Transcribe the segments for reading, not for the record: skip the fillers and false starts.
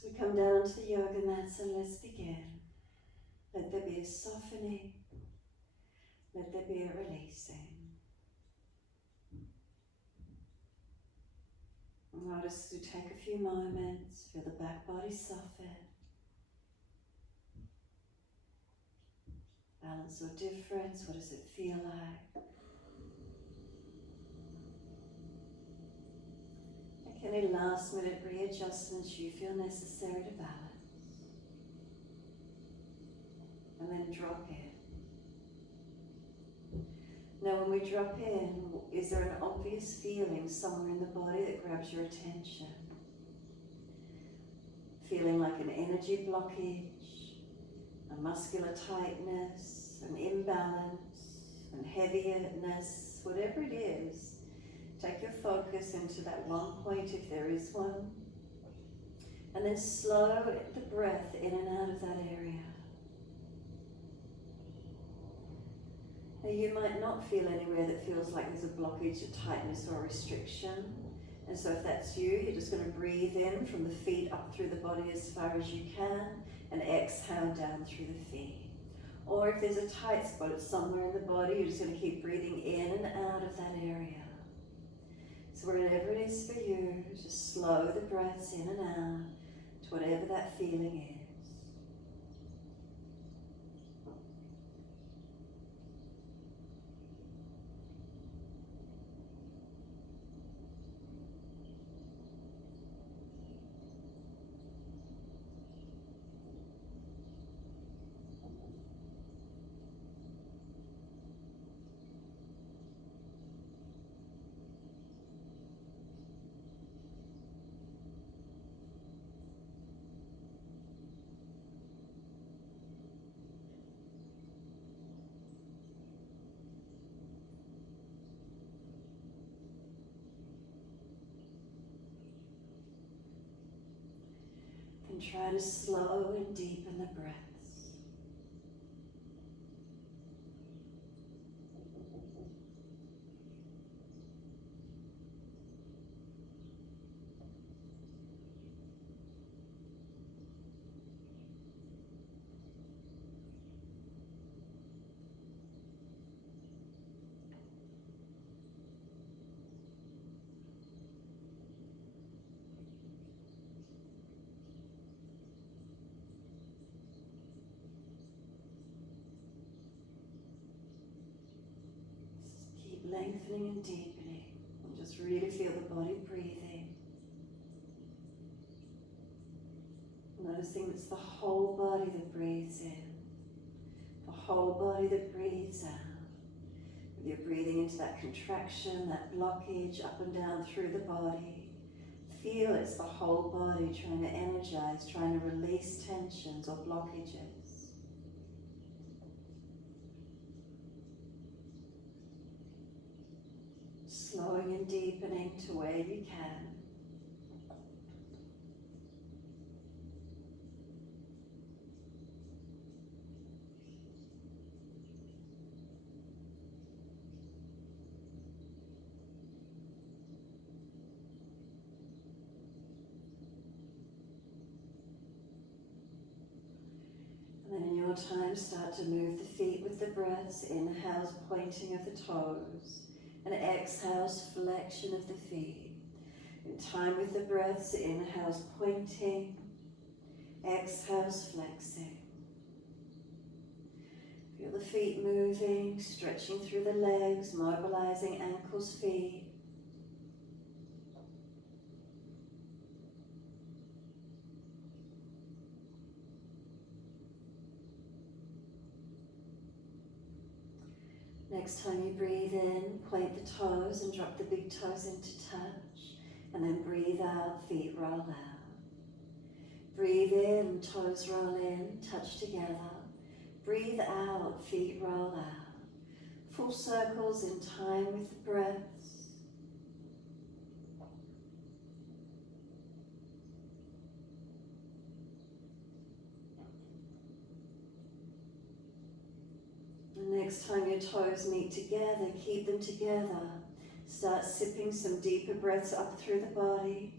So we come down to the yoga mats and let's begin. Let there be a softening. Let there be a releasing. Notice as we take a few moments, feel the back body soften. Balance or difference, what does it feel like? Make any last minute readjustments you feel necessary to balance. And then drop in. Now when we drop in, is there an obvious feeling somewhere in the body that grabs your attention? Feeling like an energy blockage, a muscular tightness, an imbalance, an heaviness, whatever it is, take your focus into that one point if there is one, and then slow the breath in and out of that area. Now you might not feel anywhere that feels like there's a blockage, a tightness or a restriction. And so if that's you, you're just going to breathe in from the feet up through the body as far as you can and exhale down through the feet. Or if there's a tight spot somewhere in the body, you're just going to keep breathing in and out of that area. So wherever it is for you, just slow the breaths in and out to whatever that feeling is. And try to slow and deepen the breaths. Lengthening and deepening, and just really feel the body breathing. Noticing it's the whole body that breathes in, the whole body that breathes out. If you're breathing into that contraction, that blockage up and down through the body, feel it's the whole body trying to energize, trying to release tensions or blockages. Slowing and deepening to where you can. And then in your time, start to move the feet with the breaths. Inhales, pointing of the toes. And exhales, flexion of the feet. In time with the breaths, inhales, pointing. Exhales, flexing. Feel the feet moving, stretching through the legs, mobilizing ankles, feet. Next time you breathe in, point the toes and drop the big toes into touch. And then breathe out, feet roll out. Breathe in, toes roll in, touch together. Breathe out, feet roll out. Full circles in time with the breaths. Next time your toes meet together, keep them together. Start sipping some deeper breaths up through the body.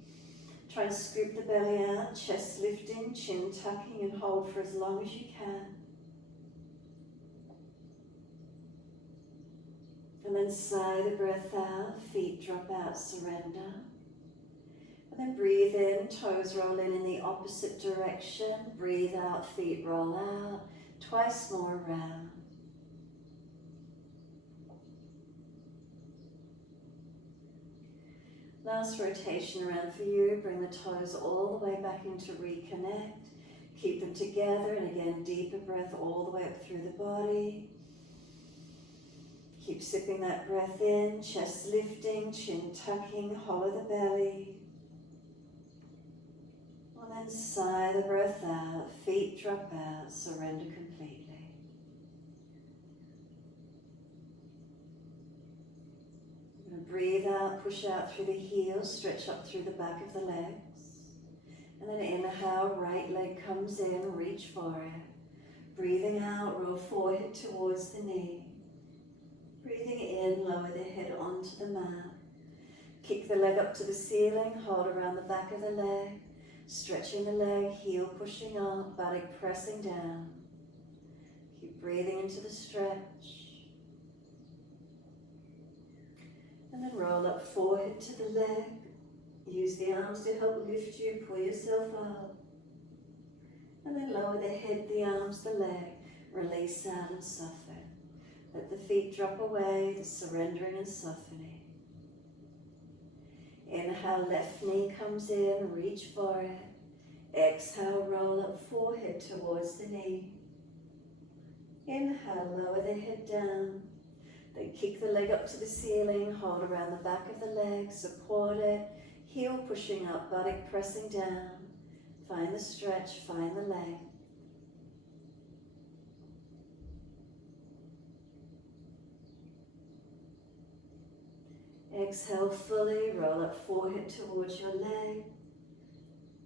Try and scoop the belly out, chest lifting, chin tucking, and hold for as long as you can. And then sigh the breath out, feet drop out, surrender. And then breathe in, toes roll in the opposite direction. Breathe out, feet roll out. Twice more around. Last rotation around for you. Bring the toes all the way back in to reconnect. Keep them together, and again, deeper breath all the way up through the body. Keep sipping that breath in, chest lifting, chin tucking, hollow the belly. And then sigh the breath out, feet drop out, surrender completely. You're going to breathe out, push out through the heels, stretch up through the back of the legs. And then inhale, right leg comes in, reach for it. Breathing out, roll forehead towards the knee. Breathing in, lower the head onto the mat. Kick the leg up to the ceiling, hold around the back of the leg. Stretching the leg, heel pushing up, buttock pressing down. Keep breathing into the stretch. And then roll up forehead to the leg. Use the arms to help lift you, pull yourself up. And then lower the head, the arms, the leg. Release out and soften. Let the feet drop away, the surrendering and softening. Inhale, left knee comes in, reach for it. Exhale, roll up forehead towards the knee. Inhale, lower the head down. Then kick the leg up to the ceiling, hold around the back of the leg, support it. Heel pushing up, buttock pressing down. Find the stretch, find the leg. Exhale fully, roll up forehead towards your leg.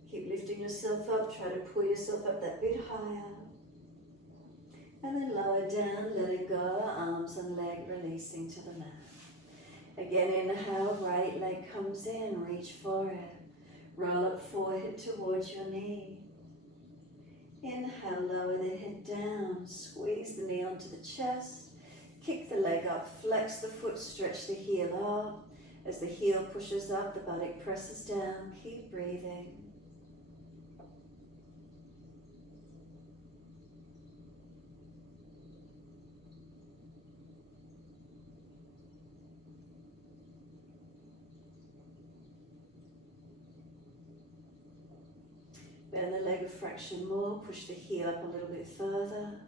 Keep lifting yourself up, try to pull yourself up that bit higher. And then lower down, letting go, arms and leg releasing to the mat. Again, inhale, right leg comes in, reach for it. Roll up forehead towards your knee. Inhale, lower the head down, squeeze the knee onto the chest. Kick the leg up, flex the foot, stretch the heel up. As the heel pushes up, the buttock presses down. Keep breathing. Bend the leg a fraction more, push the heel up a little bit further.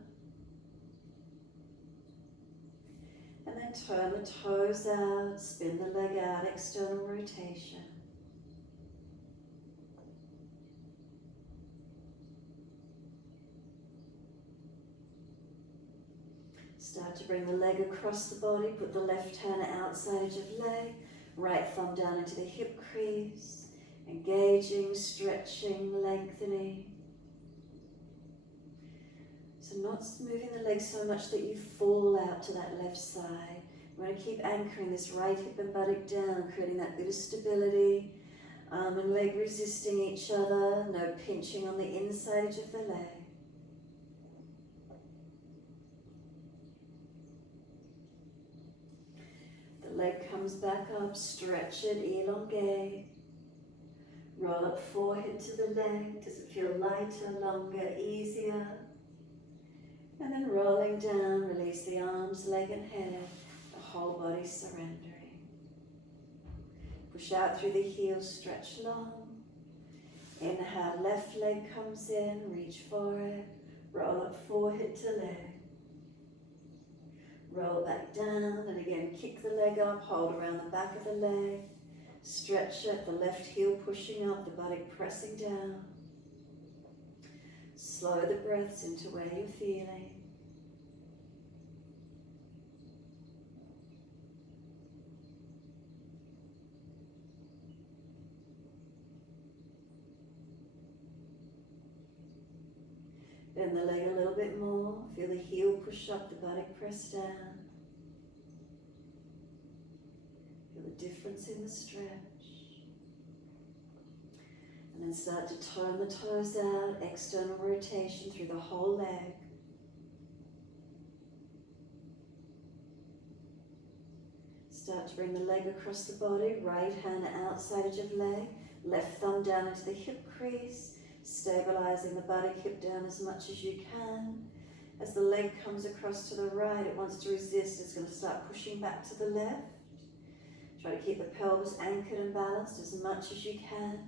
And then turn the toes out, spin the leg out, external rotation. Start to bring the leg across the body, put the left hand outside edge of leg, right thumb down into the hip crease, engaging, stretching, lengthening. So not moving the leg so much that you fall out to that left side. You want to keep anchoring this right hip and buttock down, creating that bit of stability. Arm and leg resisting each other, no pinching on the inside edge of the leg. The leg comes back up, stretch it, elongate. Roll up forehead to the leg. Does it feel lighter, longer, easier? And then rolling down, release the arms, leg and head, the whole body surrendering. Push out through the heels, stretch long. Inhale, left leg comes in, reach for it. Roll up forehead to leg. Roll back down, and again kick the leg up, hold around the back of the leg. Stretch it, the left heel pushing up, the buttock pressing down. Slow the breaths into where you're feeling. Bend the leg a little bit more. Feel the heel push up, the buttock press down. Feel the difference in the stretch. And then start to turn the toes out, external rotation through the whole leg. Start to bring the leg across the body, right hand outside edge of leg, left thumb down into the hip crease, stabilizing the body, hip down as much as you can. As the leg comes across to the right, it wants to resist, it's going to start pushing back to the left. Try to keep the pelvis anchored and balanced as much as you can.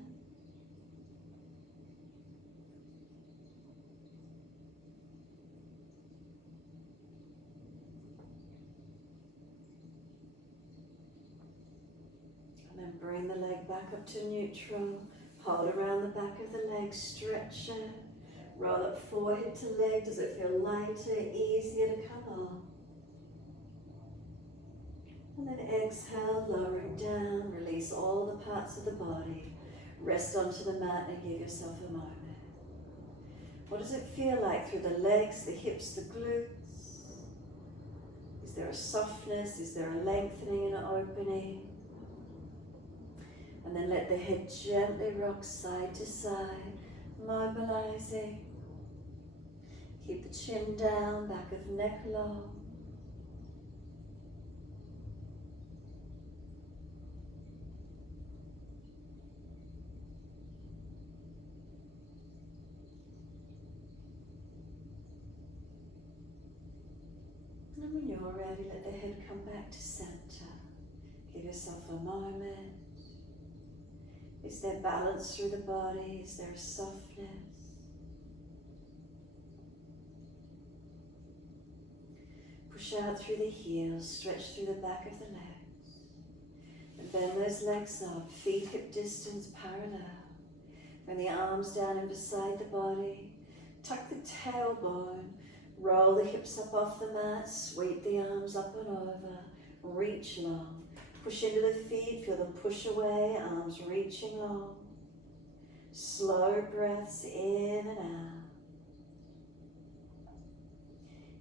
And then bring the leg back up to neutral. Hold around the back of the leg, stretch it. Roll up forehead to leg. Does it feel lighter, easier to come up? And then exhale, lowering down, release all the parts of the body. Rest onto the mat and give yourself a moment. What does it feel like through the legs, the hips, the glutes? Is there a softness? Is there a lengthening and an opening? And then let the head gently rock side to side, mobilizing. Keep the chin down, back of neck long. And when you're ready, let the head come back to center. Give yourself a moment. Is there balance through the body? Is there softness? Push out through the heels, stretch through the back of the legs. And bend those legs up, feet hip distance parallel. Bring the arms down and beside the body. Tuck the tailbone, roll the hips up off the mat, sweep the arms up and over, reach long. Push into the feet, feel them push away, arms reaching long. Slow breaths in and out.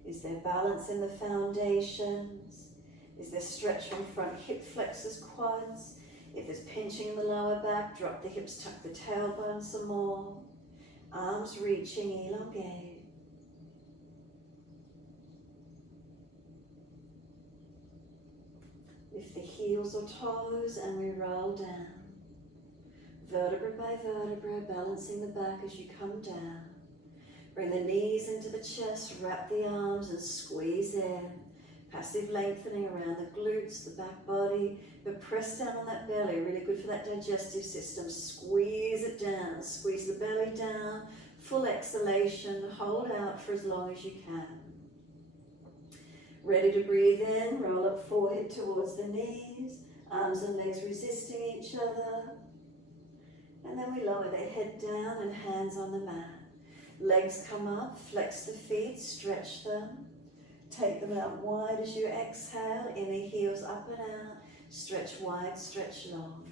Is there balance in the foundations? Is there stretch from front hip flexors, quads? If there's pinching in the lower back, drop the hips, tuck the tailbone some more. Arms reaching, elongate. Lift the heels or toes and we roll down. Vertebra by vertebra, balancing the back as you come down. Bring the knees into the chest, wrap the arms and squeeze in. Passive lengthening around the glutes, the back body, but press down on that belly, really good for that digestive system. Squeeze it down, squeeze the belly down, full exhalation, hold out for as long as you can. Ready to breathe in, roll up forehead towards the knees, arms and legs resisting each other. And then we lower the head down and hands on the mat. Legs come up, flex the feet, stretch them. Take them out wide as you exhale, inner heels up and out. Stretch wide, stretch long.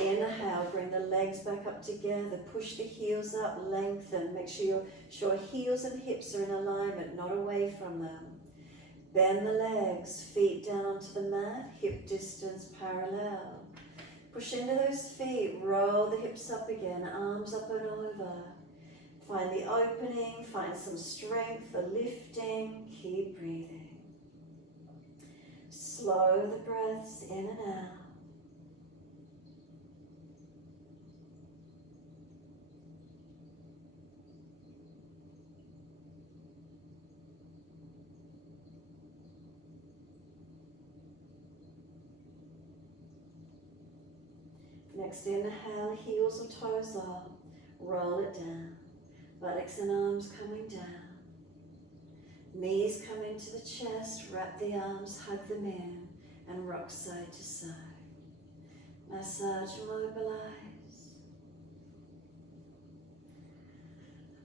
Inhale, bring the legs back up together. Push the heels up, lengthen. Make sure your heels and hips are in alignment, not away from them. Bend the legs, feet down onto the mat, hip distance parallel. Push into those feet, roll the hips up again, arms up and over. Find the opening, find some strength, the lifting, keep breathing. Slow the breaths in and out. Next inhale, heels or toes up, roll it down. Buttocks and arms coming down. Knees come into the chest, wrap the arms, hug them in, and rock side to side. Massage, mobilize.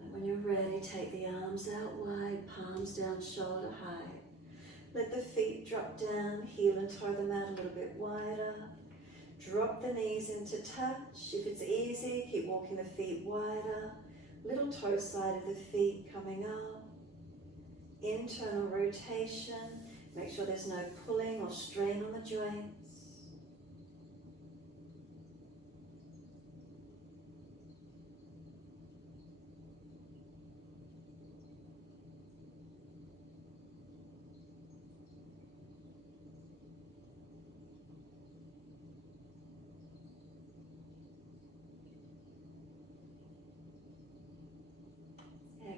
And when you're ready, take the arms out wide, palms down, shoulder height. Let the feet drop down, heel and toe them out a little bit wider. Drop the knees into touch. If it's easy, keep walking the feet wider. Little toe side of the feet coming up. Internal rotation. Make sure there's no pulling or strain on the joints.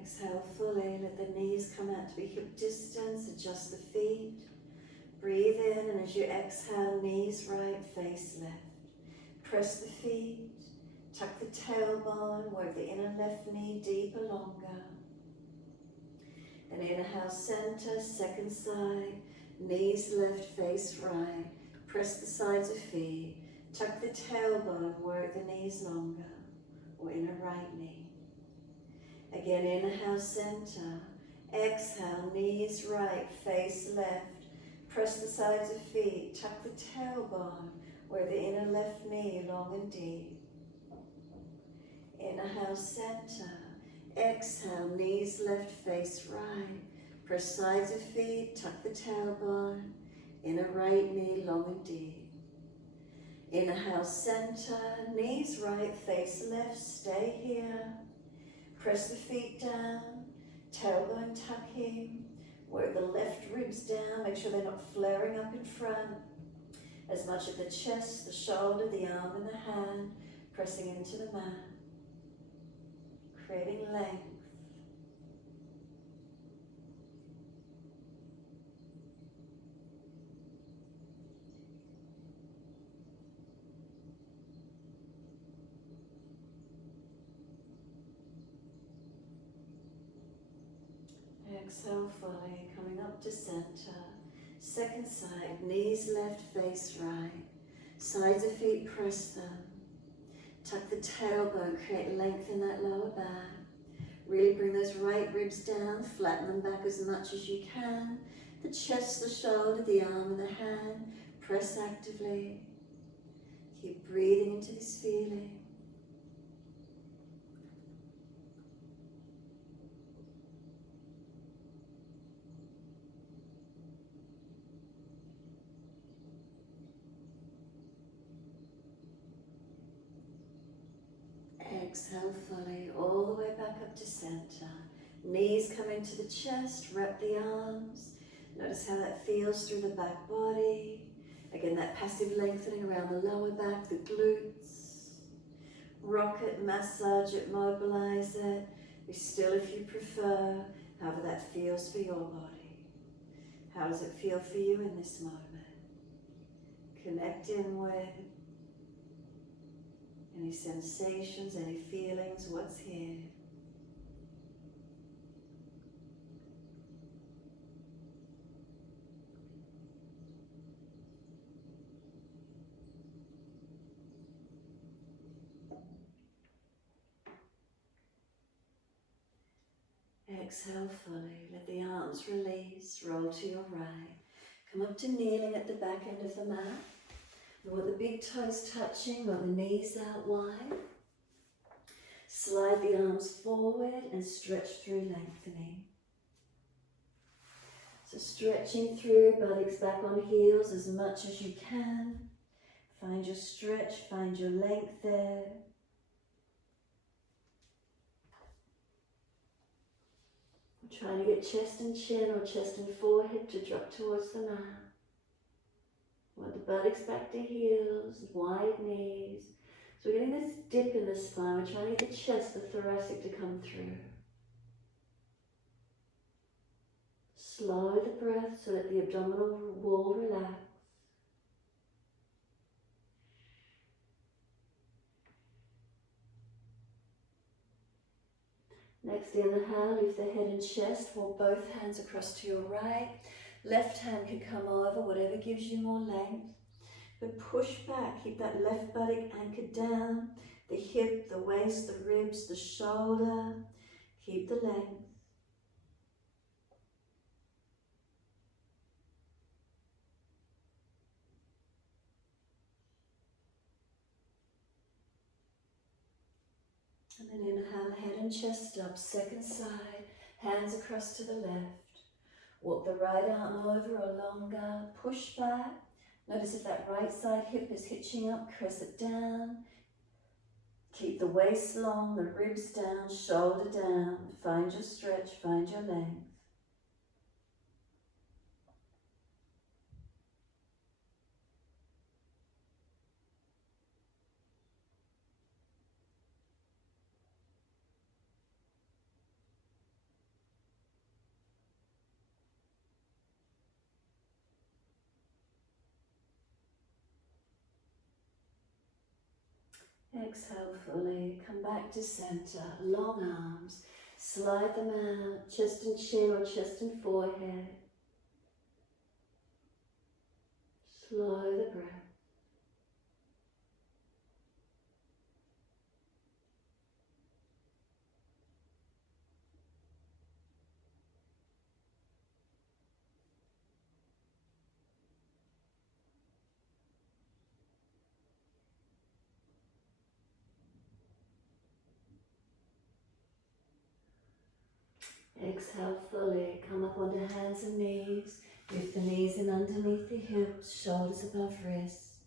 Exhale fully, let the knees come out to be hip distance, adjust the feet. Breathe in, and as you exhale, knees right, face left. Press the feet, tuck the tailbone, work the inner left knee deeper, longer. And inhale, center, second side, knees left, face right. Press the sides of feet, tuck the tailbone, work the knees longer, or inner right knee. Again, inhale, center. Exhale, knees right, face left. Press the sides of feet, tuck the tailbone, where the inner left knee long and deep. Inhale, center. Exhale, knees left, face right. Press sides of feet, tuck the tailbone, inner right knee long and deep. Inhale, center, knees right, face left, stay here. Press the feet down, tailbone tucking, work the left ribs down, make sure they're not flaring up in front. As much of the chest, the shoulder, the arm and the hand, pressing into the mat, creating length. Exhale fully, coming up to center. Second side, knees left, face right. Sides of feet, press them. Tuck the tailbone, create length in that lower back. Really bring those right ribs down, flatten them back as much as you can. The chest, the shoulder, the arm and the hand, press actively. Keep breathing into this feeling. Exhale fully, all the way back up to center. Knees come into the chest, wrap the arms. Notice how that feels through the back body. Again, that passive lengthening around the lower back, the glutes. Rock it, massage it, mobilize it. Be still if you prefer, however that feels for your body. How does it feel for you in this moment? Connect inward. Any sensations, any feelings, what's here? Exhale fully, let the arms release, roll to your right. Come up to kneeling at the back end of the mat. You want the big toes touching, want the knees out wide. Slide the arms forward and stretch through, lengthening. So stretching through, buttocks back on heels as much as you can. Find your stretch, find your length there. Trying to get chest and chin or chest and forehead to drop towards the mat. Want the buttocks back to heels, wide knees. So we're getting this dip in the spine. We're trying to get the chest, the thoracic to come through. Slow the breath so that the abdominal wall relax. Next inhale, lift the head and chest, walk both hands across to your right. Left hand can come over, whatever gives you more length. But push back, keep that left buttock anchored down. The hip, the waist, the ribs, the shoulder. Keep the length. And then inhale, head and chest up, second side, hands across to the left. Walk the right arm over or longer, push back. Notice if that right side hip is hitching up, press it down. Keep the waist long, the ribs down, shoulder down. Find your stretch, find your length. Exhale fully, come back to center, long arms, slide them out, chest and chin or chest and forehead. Slow the breath. Exhale fully, come up onto hands and knees. Lift the knees in underneath the hips, shoulders above wrists.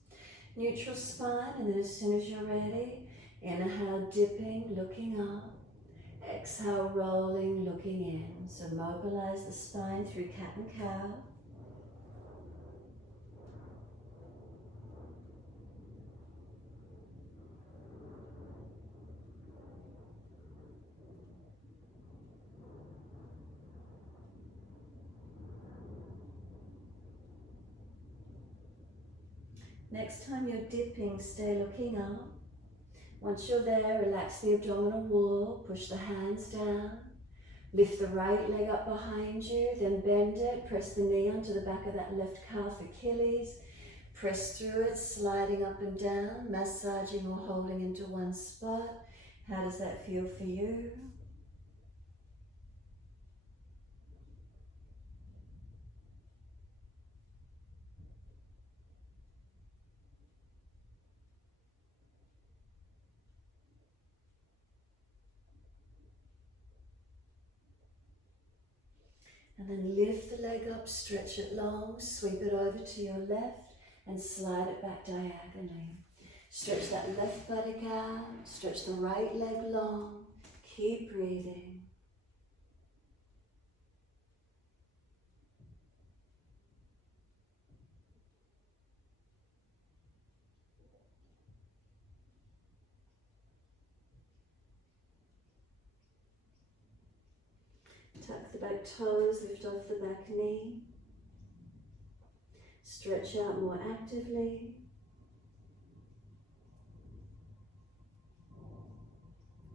Neutral spine, and then as soon as you're ready, inhale, dipping, looking up. Exhale, rolling, looking in. So mobilize the spine through cat and cow. Next time you're dipping, stay looking up. Once you're there, relax the abdominal wall, push the hands down. Lift the right leg up behind you, then bend it, press the knee onto the back of that left calf, Achilles. Press through it, sliding up and down, massaging or holding into one spot. How does that feel for you? And then lift the leg up, stretch it long, sweep it over to your left and slide it back diagonally. Stretch that left buttock out, stretch the right leg long, keep breathing. Tuck the back toes, lift off the back knee. Stretch out more actively.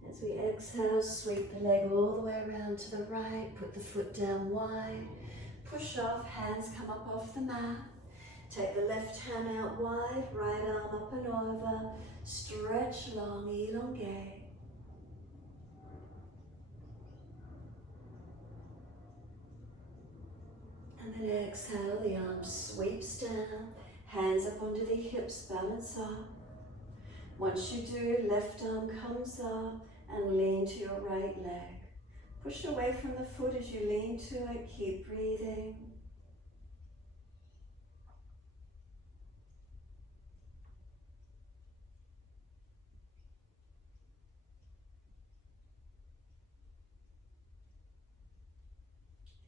As we exhale, sweep the leg all the way around to the right, put the foot down wide, push off, hands come up off the mat. Take the left hand out wide, right arm up and over, stretch long, elongate. And then exhale, the arm sweeps down, hands up onto the hips, balance up. Once you do, left arm comes up and lean to your right leg. Push away from the foot as you lean to it, keep breathing.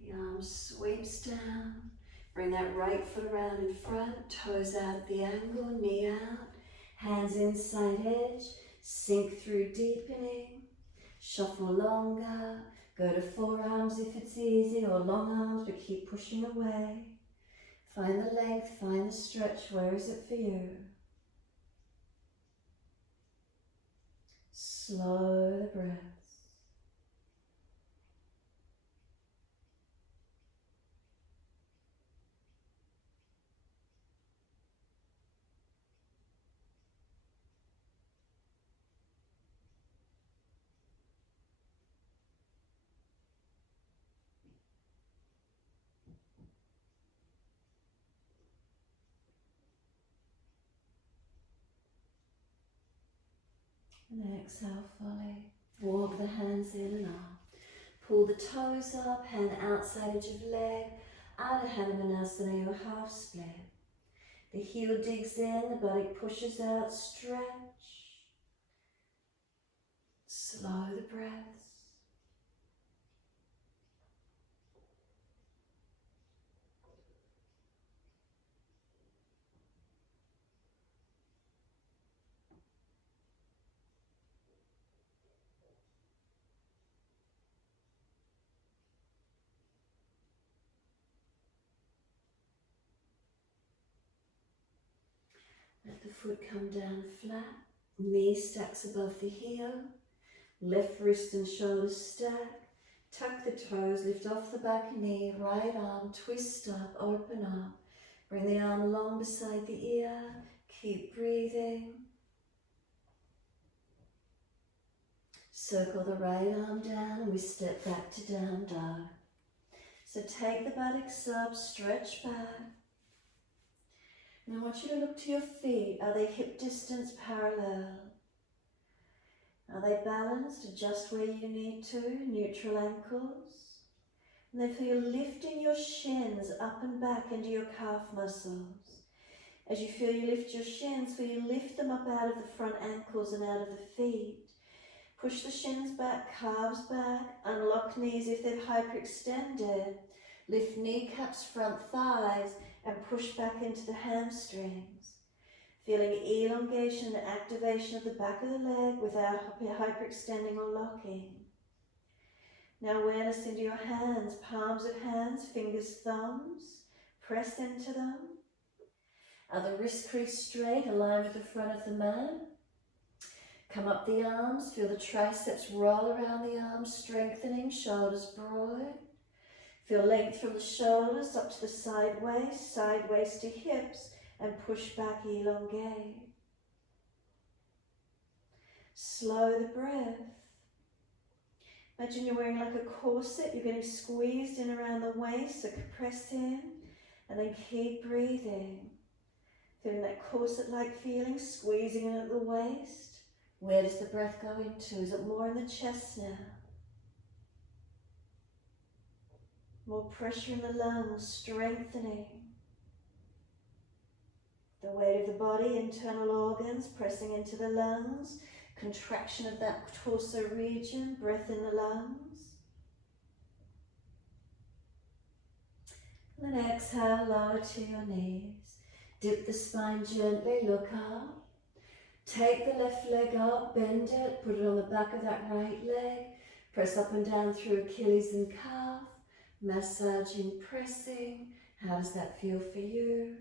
The arm sweeps down. Bring that right foot around in front, toes out at the angle, knee out, hands inside edge, sink through deepening, shuffle longer, go to forearms if it's easy, or long arms, but keep pushing away. Find the length, find the stretch, where is it for you? Slow the breath. And exhale fully. Walk the hands in and up. Pull the toes up, hand outside edge of leg, Ardha Hanumanasana, your half split. The heel digs in, the body pushes out, stretch. Slow the breaths. Let the foot come down flat. Knee stacks above the heel. Left wrist and shoulders stack. Tuck the toes, lift off the back knee. Right arm, twist up, open up. Bring the arm long beside the ear. Keep breathing. Circle the right arm down and we step back to down dog. So take the buttocks up, stretch back. And I want you to look to your feet. Are they hip distance parallel? Are they balanced? Adjust where you need to. Neutral ankles. And then feel lifting your shins up and back into your calf muscles. As you feel you lift your shins, feel you lift them up out of the front ankles and out of the feet. Push the shins back, calves back, unlock knees if they've hyperextended. Lift kneecaps, front thighs, and push back into the hamstrings. Feeling elongation and activation of the back of the leg without hyperextending or locking. Now awareness into your hands, palms of hands, fingers, thumbs. Press into them. Are the wrist crease straight, align with the front of the mat? Come up the arms, feel the triceps roll around the arms, strengthening, shoulders broad. Feel length from the shoulders up to the side waist to hips, and push back, elongate. Slow the breath. Imagine you're wearing like a corset, you're getting squeezed in around the waist, so press in, and then keep breathing. Feeling that corset-like feeling, squeezing in at the waist. Where does the breath go into? Is it more in the chest now? More pressure in the lungs, strengthening. The weight of the body, internal organs, pressing into the lungs. Contraction of that torso region, breath in the lungs. And then exhale, lower to your knees. Dip the spine gently, look up. Take the left leg up, bend it, put it on the back of that right leg. Press up and down through Achilles and calf. Massaging, pressing. How does that feel for you?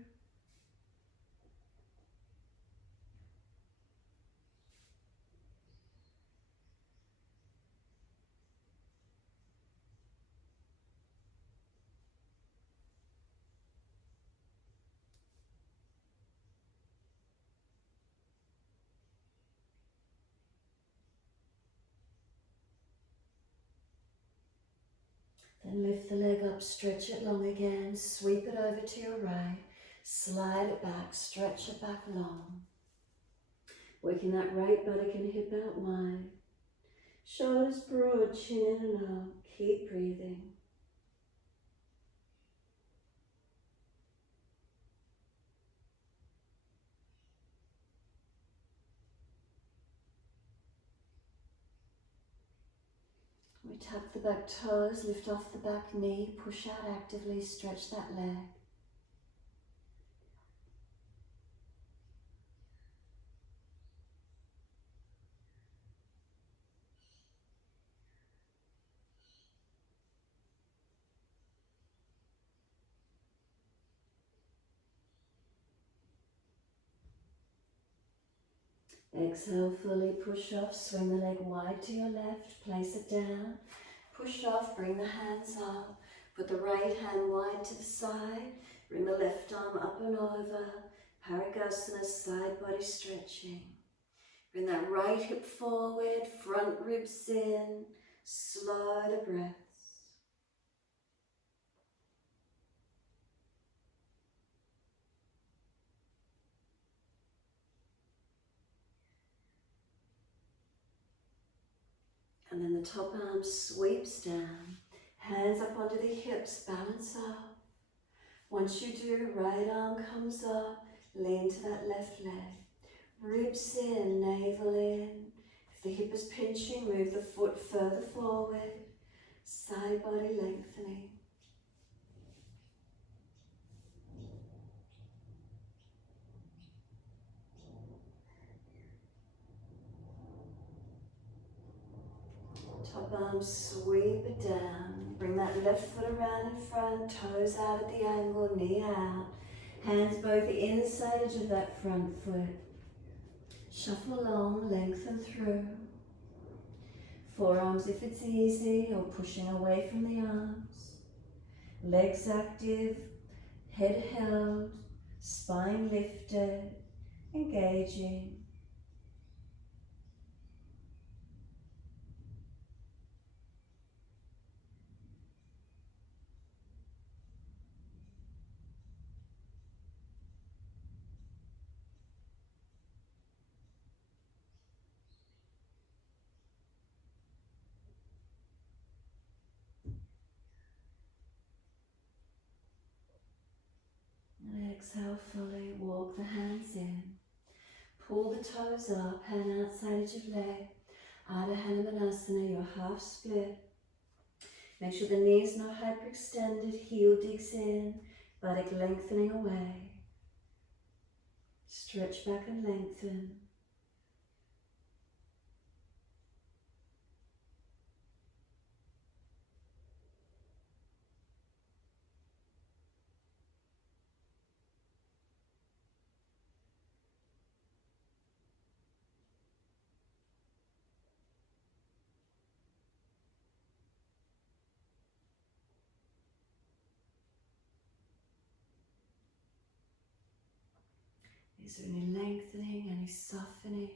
Then lift the leg up, stretch it long again, sweep it over to your right, slide it back, stretch it back long. Working that right buttock and hip out wide. Shoulders broad, chin in and out. Keep breathing. We tuck the back toes, lift off the back knee, push out actively, stretch that leg. Exhale, fully push off, swing the leg wide to your left, place it down, push off, bring the hands up, put the right hand wide to the side, bring the left arm up and over, Parigasana, side body stretching. Bring that right hip forward, front ribs in, slow the breaths. And then the top arm sweeps down, hands up onto the hips, balance up. Once you do, right arm comes up, lean to that left leg. Ribs in, navel in. If the hip is pinching, move the foot further forward. Side body lengthening. Top arm sweep it down. Bring that left foot around in front, toes out at the angle, knee out. Hands both the inside edge of that front foot. Shuffle long, lengthen through. Forearms if it's easy, or pushing away from the arms. Legs active, head held, spine lifted, engaging. And exhale fully, walk the hands in. Pull the toes up, hand outside edge of leg. Ardha Hanumanasana, your half split. Make sure the knee's not hyperextended, heel digs in, buttock lengthening away. Stretch back and lengthen. Is there any lengthening, any softening?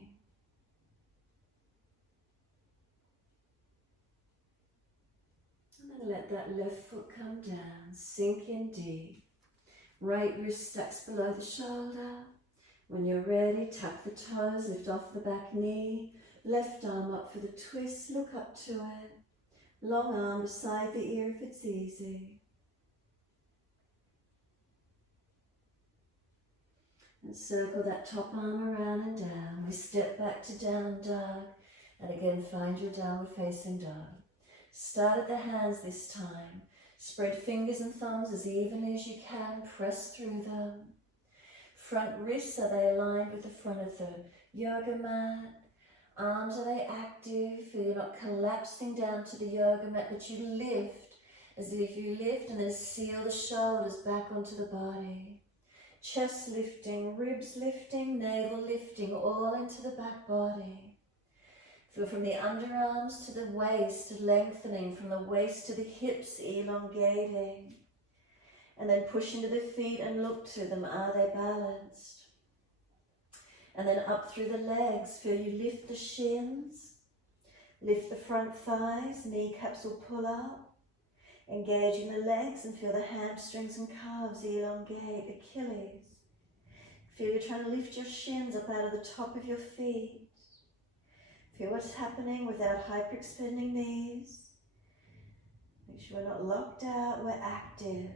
And then let that left foot come down, sink in deep. Right wrist stacks below the shoulder. When you're ready, tuck the toes, lift off the back knee. Left arm up for the twist, look up to it. Long arm beside the ear if it's easy. And circle that top arm around and down. We step back to down dog. And again, find your downward facing dog. Start at the hands this time. Spread fingers and thumbs as evenly as you can. Press through them. Front wrists, are they aligned with the front of the yoga mat? Arms, are they active? Feel you're not collapsing down to the yoga mat, but you lift as if you lift and then seal the shoulders back onto the body. Chest lifting, ribs lifting, navel lifting, all into the back body. Feel from the underarms to the waist, lengthening from the waist to the hips, elongating. And then push into the feet and look to them. Are they balanced? And then up through the legs. Feel you lift the shins. Lift the front thighs. Kneecaps will pull up. Engaging the legs and feel the hamstrings and calves elongate. Achilles. Feel you're trying to lift your shins up out of the top of your feet. Feel what's happening without hyperextending knees. Make sure we're not locked out, we're active.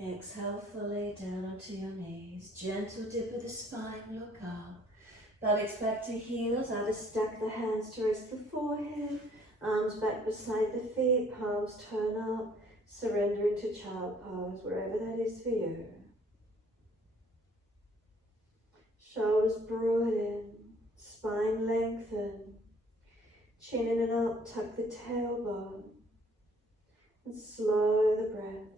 Exhale fully down onto your knees. Gentle dip of the spine, look up. Buttocks back to heels. Either stack the hands to rest the forehead. Arms back beside the feet. Palms turn up. Surrender into child pose, wherever that is for you. Shoulders broaden. Spine lengthen. Chin in and up. Tuck the tailbone. And slow the breath.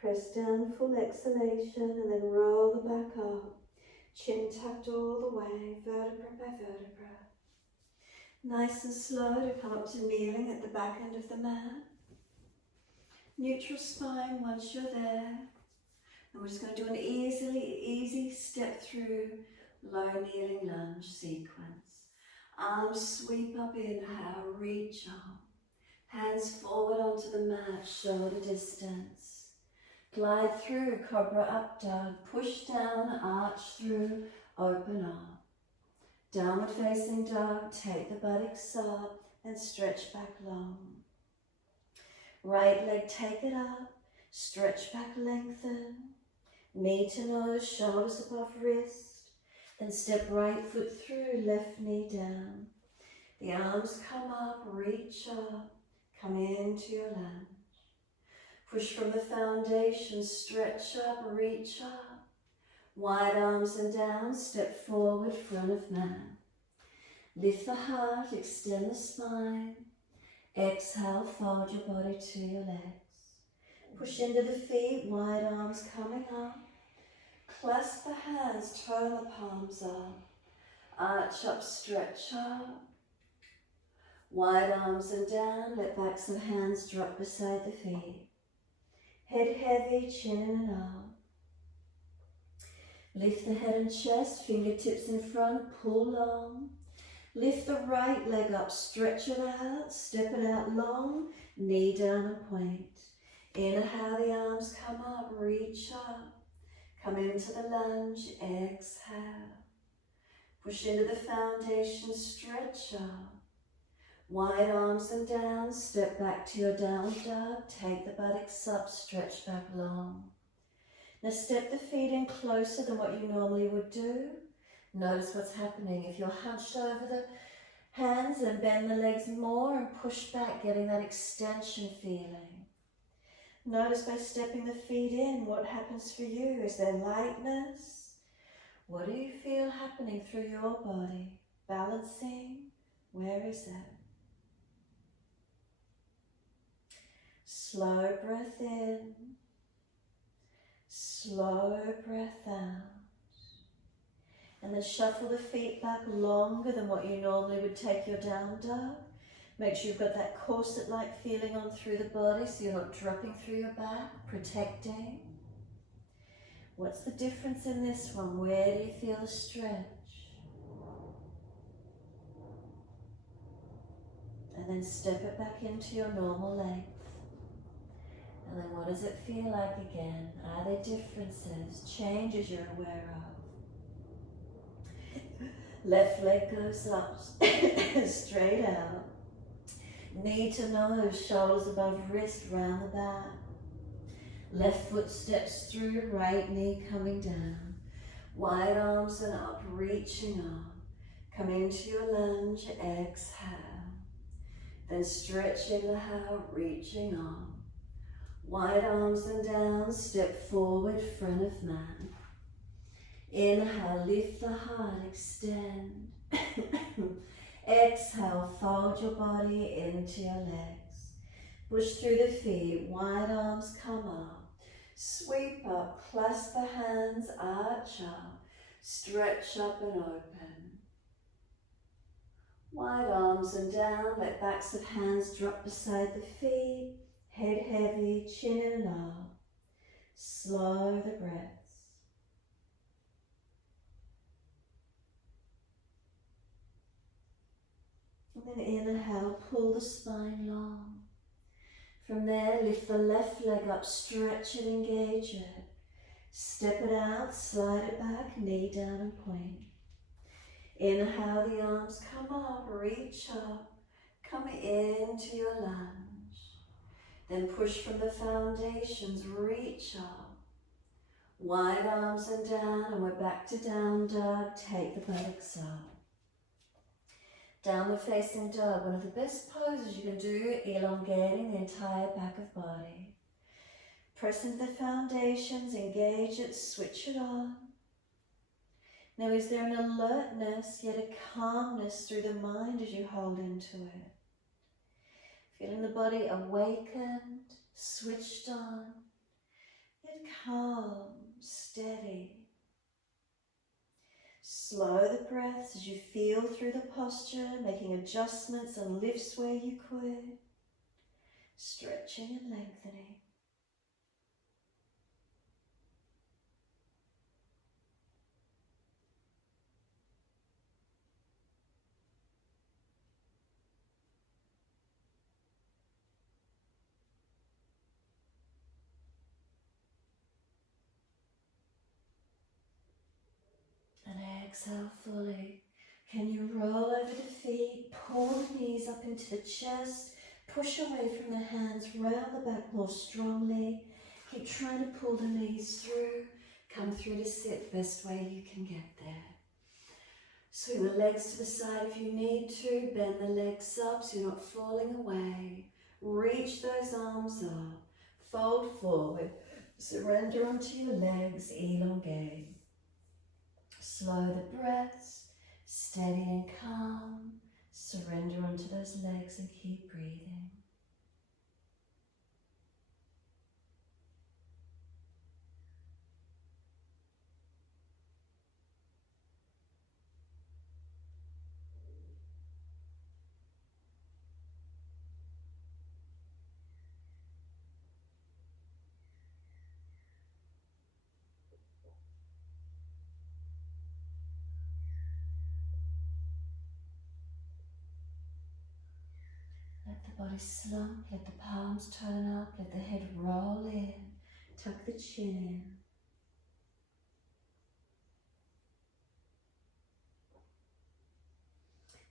Press down, full exhalation, and then roll the back up. Chin tucked all the way, vertebra by vertebra. Nice and slow to come up to kneeling at the back end of the mat. Neutral spine once you're there. And we're just going to do an easy step through low kneeling lunge sequence. Arms sweep up, inhale, reach up. Hands forward onto the mat, shoulder distance. Glide through, cobra up dog, push down, arch through, open up. Downward facing dog, take the buttocks up and stretch back long. Right leg, take it up, Stretch back, lengthen. Knee to nose, shoulders above wrist. Then step right foot through, left knee down. The arms come up, reach up, come into your lunge. Push from the foundation, stretch up, reach up. Wide arms and down, step forward, front of man. Lift the heart, extend the spine. Exhale, fold your body to your legs. Push into the feet, wide arms coming up. Clasp the hands, turn the palms up. Arch up, stretch up. Wide arms and down, let backs of hands drop beside the feet. Head heavy, chin in and up. Lift the head and chest, fingertips in front, pull long. Lift the right leg up, stretch it out, step it out long, knee down and point. Inhale, the arms come up, reach up. Come into the lunge, exhale. Push into the foundation, stretch up. Wide arms and down, step back to your down dog, take the buttocks up, stretch back long. Now step the feet in closer than what you normally would do. Notice what's happening. If you're hunched over the hands, and bend the legs more and push back, getting that extension feeling. Notice by stepping the feet in, what happens for you? Is there lightness? What do you feel happening through your body? Balancing? Where is it? Slow breath in, slow breath out. And then shuffle the feet back longer than what you normally would take your down dog. Make sure you've got that corset-like feeling on through the body so you're not dropping through your back, protecting. What's the difference in this one? Where do you feel the stretch? And then step it back into your normal length. And then what does it feel like again? Are there differences, changes you're aware of? Left leg goes up, straight out. Knee to nose, shoulders above wrist, round the back. Left foot steps through, right knee coming down. Wide arms and up, reaching up. Come into your lunge, exhale. Then stretch, inhale, reaching up. Wide arms and down, step forward, front of man. Inhale, lift the heart, extend. Exhale, fold your body into your legs. Push through the feet, wide arms come up. Sweep up, clasp the hands, arch up. Stretch up and open. Wide arms and down, let backs of hands drop beside the feet. Head heavy, chin in and up. Slow the breaths. And then inhale, pull the spine long. From there, lift the left leg up, stretch it, engage it. Step it out, slide it back, knee down and point. Inhale, the arms come up, reach up, come into your lunge. Then push from the foundations, reach up. Wide arms and down, and we're back to down dog. Take the buttocks up. Downward facing dog, one of the best poses you can do, elongating the entire back of body. Press into the foundations, engage it, switch it on. Now is there an alertness, yet a calmness through the mind as you hold into it? Feeling the body awakened, switched on, yet calm, steady. Slow the breaths as you feel through the posture, making adjustments and lifts where you could, stretching and lengthening. And exhale fully. Can you roll over the feet, pull the knees up into the chest, push away from the hands, round the back more strongly. Keep trying to pull the knees through. Come through to sit, best way you can get there. Swing the legs to the side if you need to. Bend the legs up so you're not falling away. Reach those arms up. Fold forward. Surrender onto your legs. Elongate. Slow the breaths. Steady and calm. Surrender onto those legs and keep breathing. Let the body slump, let the palms turn up, let the head roll in, tuck the chin in.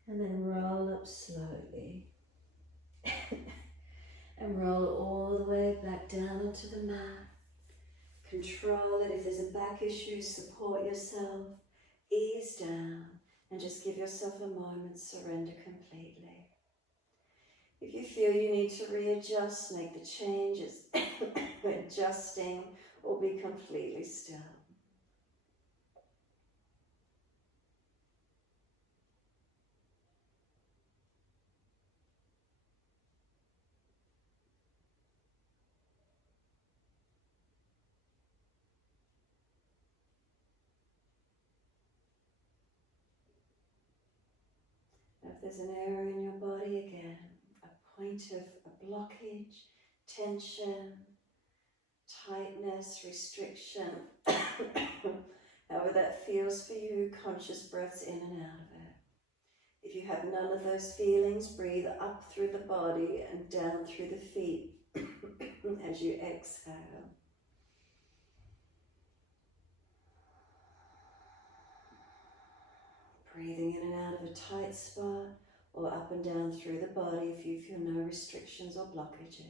And then roll up slowly. And roll all the way back down onto the mat. Control it. If there's a back issue, support yourself. Ease down and just give yourself a moment, surrender completely. If you feel you need to readjust, make the changes, adjusting, or be completely still. If there's an area in your body again, a point of a blockage, tension, tightness, restriction, however that feels for you, conscious breaths in and out of it. If you have none of those feelings, breathe up through the body and down through the feet as you exhale. Breathing in and out of a tight spot or up and down through the body if you feel no restrictions or blockages.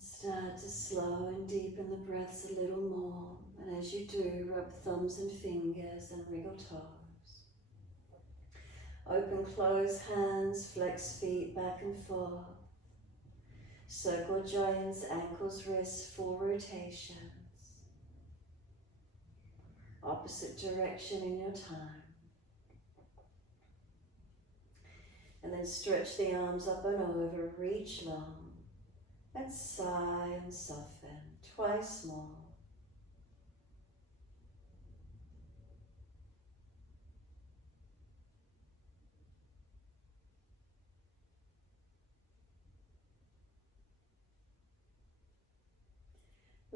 Start to slow and deepen the breaths a little more, and as you do, rub thumbs and fingers and wriggle toes. Open, close hands, flex feet back and forth. Circle joints, ankles, wrists, full rotations. Opposite direction in your time. And then stretch the arms up and over, reach long. And sigh and soften, twice more.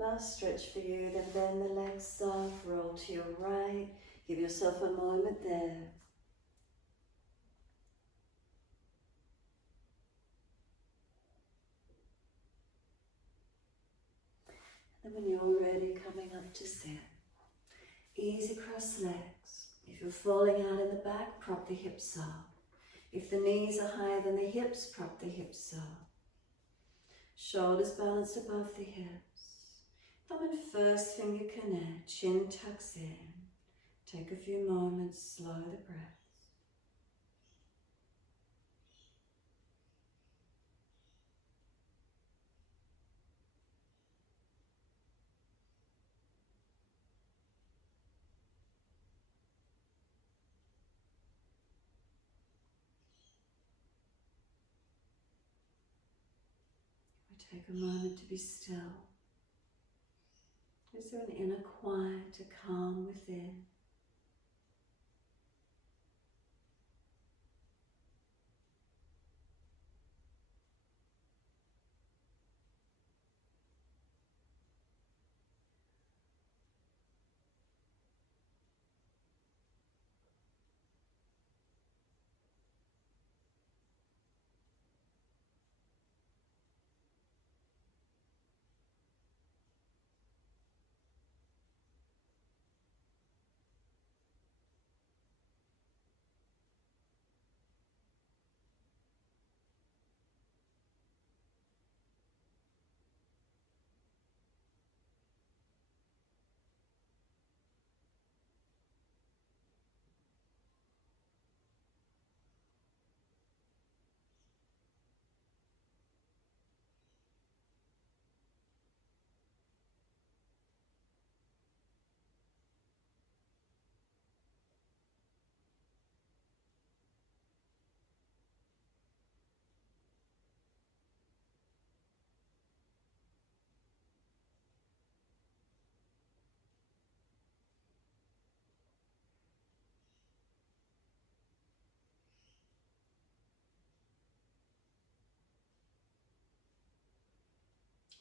Last stretch for you, then bend the legs off, roll to your right. Give yourself a moment there. And when you're ready, coming up to sit. Easy cross legs. If you're falling out in the back, prop the hips up. If the knees are higher than the hips, prop the hips up. Shoulders balanced above the hips. Thumb and first finger connect, chin tucks in. Take a few moments, slow the breath. We take a moment to be still. Is there an inner quiet, a calm within?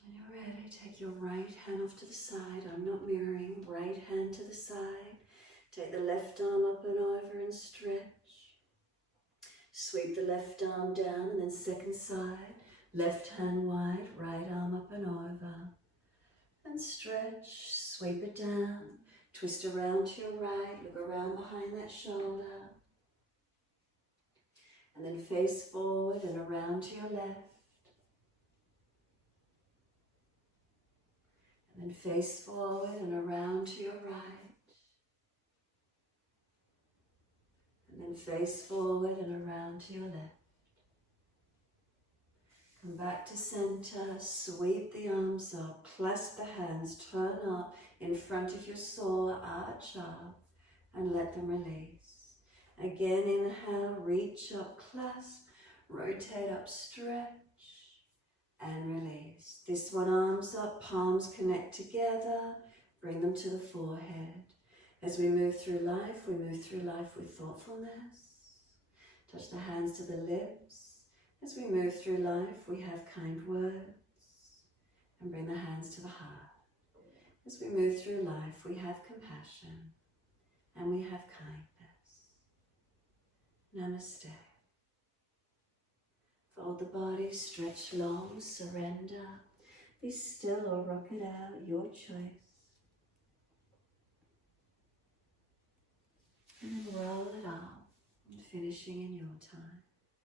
When you're ready, take your right hand off to the side. I'm not mirroring. Right hand to the side. Take the left arm up and over and stretch. Sweep the left arm down and then second side. Left hand wide, right arm up and over. And stretch, sweep it down. Twist around to your right, look around behind that shoulder. And then face forward and around to your left. And then face forward and around to your right. And then face forward and around to your left. Come back to center, sweep the arms up, clasp the hands, turn up in front of your sore, arch up, and let them release. Again, inhale, reach up, clasp, rotate up, stretch, and release. This one, arms up, palms connect together, bring them to the forehead. As we move through life with thoughtfulness. Touch the hands to the lips. As we move through life, we have kind words. And bring the hands to the heart. As we move through life, we have compassion. And we have kindness. Namaste. Fold the body, stretch long, surrender. Be still or rock it out, your choice. And then roll it up, finishing in your time.